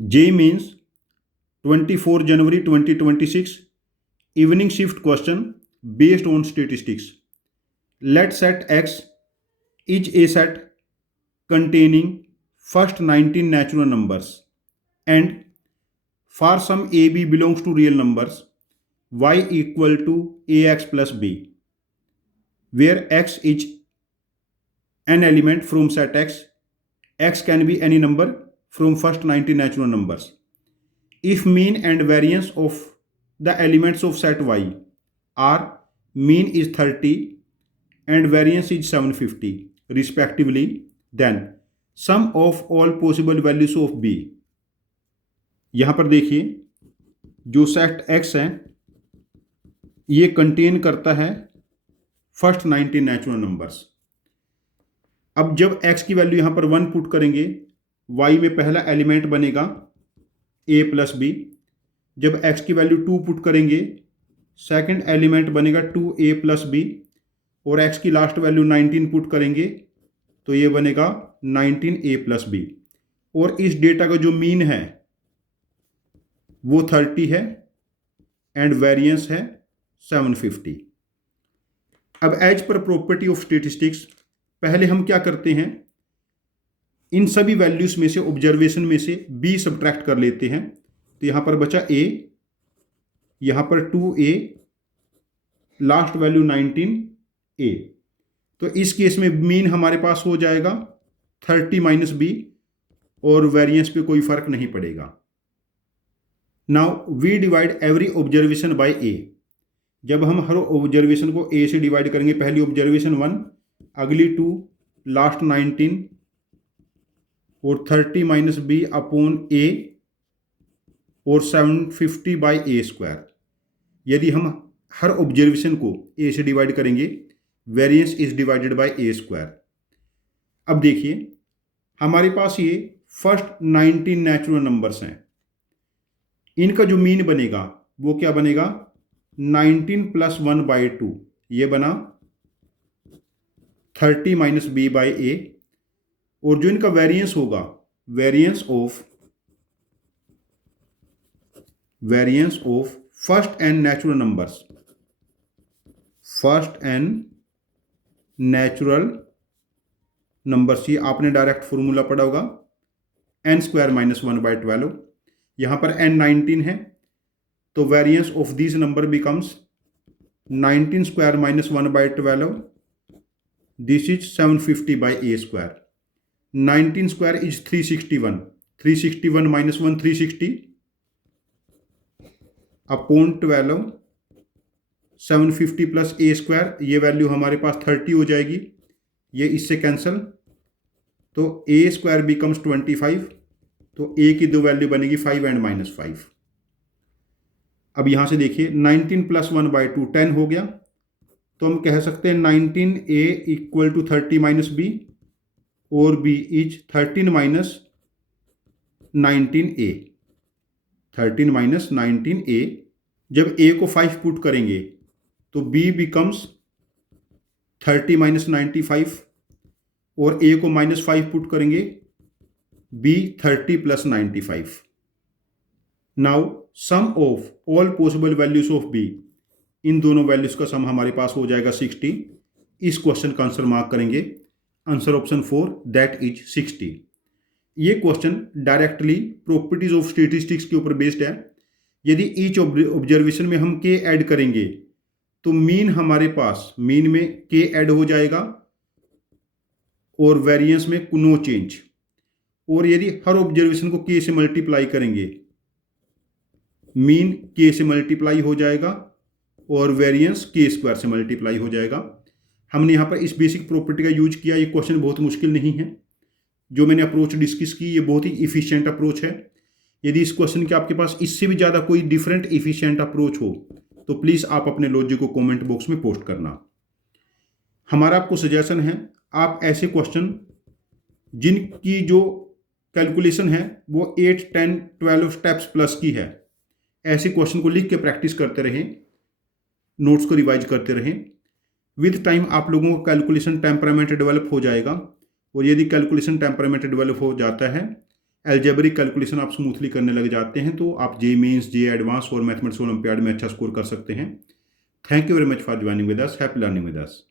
JEE Mains 24 January 2026 evening shift question based on statistics. Let set X is a set containing first 19 natural numbers, and for some AB belongs to real numbers, Y equal to AX plus B, where X is an element from set X. X can be any number from first 19 natural numbers. If mean and variance of the elements of set Y are mean is 30 and variance is 750 respectively, then sum of all possible values of B. यहां पर देखिए जो set X है ये contain करता है first 19 natural numbers. अब जब X की वैल्यू यहां पर 1 पुट करेंगे, Y में पहला एलिमेंट बनेगा A प्लस बी। जब X की वैल्यू 2 पुट करेंगे, सेकंड एलिमेंट बनेगा 2A प्लस बी, और X की लास्ट वैल्यू 19 पुट करेंगे तो ये बनेगा 19A प्लस बी। और इस डेटा का जो मीन है वो 30 है एंड वेरिएंस है 750। अब as per property of statistics पहले हम क्या करते हैं, इन सभी वैल्यूज में से ऑब्जर्वेशन में से B सब्ट्रैक्ट कर लेते हैं। तो यहां पर बचा A, यहां पर 2A, लास्ट वैल्यू 19A। तो इस केस में मीन हमारे पास हो जाएगा 30 माइनस B और वेरिएंस पे कोई फर्क नहीं पड़ेगा। Now we divide every observation by A। जब हम हर ऑब्जर्वेशन को A से डिवाइड करेंगे, पहली ऑब्जर्वेशन 1, अगली 2, लास्ट 19 और 30 माइनस B अपॉन A और 750 बाई A स्क्वायर। यदि हम हर ऑब्जर्वेशन को A से डिवाइड करेंगे, variance is divided by A square. अब देखिए हमारे पास ये फर्स्ट 19 नेचुरल नंबर्स हैं, इनका जो मीन बनेगा वो क्या बनेगा 19 प्लस 1 बाई 2, ये बना 30 माइनस B बाई A। और जो इनका वेरिएंस होगा, variance of first n natural numbers, first n natural numbers, ये आपने डायरेक्ट फॉर्मूला पढ़ा होगा, n स्क्वायर माइनस 1 बाई 12। यहां पर n 19 है तो variance of this number becomes 19 square minus 1 by 12, this is 750 by A square. 19 square is 361, 361 minus 1 360 upon 12, 750 plus A square, ये value हमारे पास 30 हो जाएगी, ये इससे कैंसल, तो A स्क्वायर बिकम्स 25। तो A की दो वैल्यू बनेगी 5 एंड माइनस 5। अब यहां से देखिए 19 प्लस 1 बाई 2 10 हो गया, तो हम कह सकते हैं 19A equal to 30 minus B और B is 13 minus 19A, 13 minus 19A। जब A को 5 पुट करेंगे तो B बिकम्स 30 माइनस 95, और A को माइनस 5 पुट करेंगे, B 30 plus 95। Now sum of all possible values of B, इन दोनों वैल्यूज का सम हमारे पास हो जाएगा 60। इस क्वेश्चन का आंसर मार्क करेंगे, आंसर ऑप्शन 4 दैट इज 60। ये question directly properties of statistics के ऊपर बेस्ड है। यदि ईच ऑब्जर्वेशन में हम K ऐड करेंगे तो मीन हमारे पास, मीन में K ऐड हो जाएगा और वेरिएंस में नो चेंज। और यदि हर ऑब्जर्वेशन को K से मल्टीप्लाई करेंगे, मीन K से मल्टीप्लाई हो जाएगा और वेरिएंस K स्क्वायर से मल्टीप्लाई हो जाएगा। हमने यहाँ पर इस बेसिक प्रॉपर्टी का यूज किया। ये क्वेश्चन बहुत मुश्किल नहीं है, जो मैंने अप्रोच डिस्कस की ये बहुत ही इफिशिएंट अप्रोच है। यदि इस क्वेश्चन के आपके पास इससे भी ज़्यादा कोई डिफरेंट इफिशिएंट अप्रोच हो तो प्लीज़ आप अपने लॉजिक को कमेंट बॉक्स में पोस्ट करना। हमारा आपको सजेशन है, आप ऐसे क्वेश्चन जिनकी जो कैलकुलेशन है वो 8, 10, 12 स्टेप्स प्लस की है, ऐसे क्वेश्चन को लिख के प्रैक्टिस करते रहें, नोट्स को रिवाइज करते रहें। विद टाइम आप लोगों का कैलकुलेशन टेम्परामेंट डेवलप हो जाएगा, और यदि कैलकुलेशन टेम्परामेंट डेवलप हो जाता है एल्जेब्रिक कैलकुलेशन आप स्मूथली करने लग जाते हैं तो आप जे मेंस, जे एडवांस और मैथमेटिक्स ओलंपियाड में अच्छा स्कोर कर सकते हैं। Thank you very much for joining with us. Happy learning with us.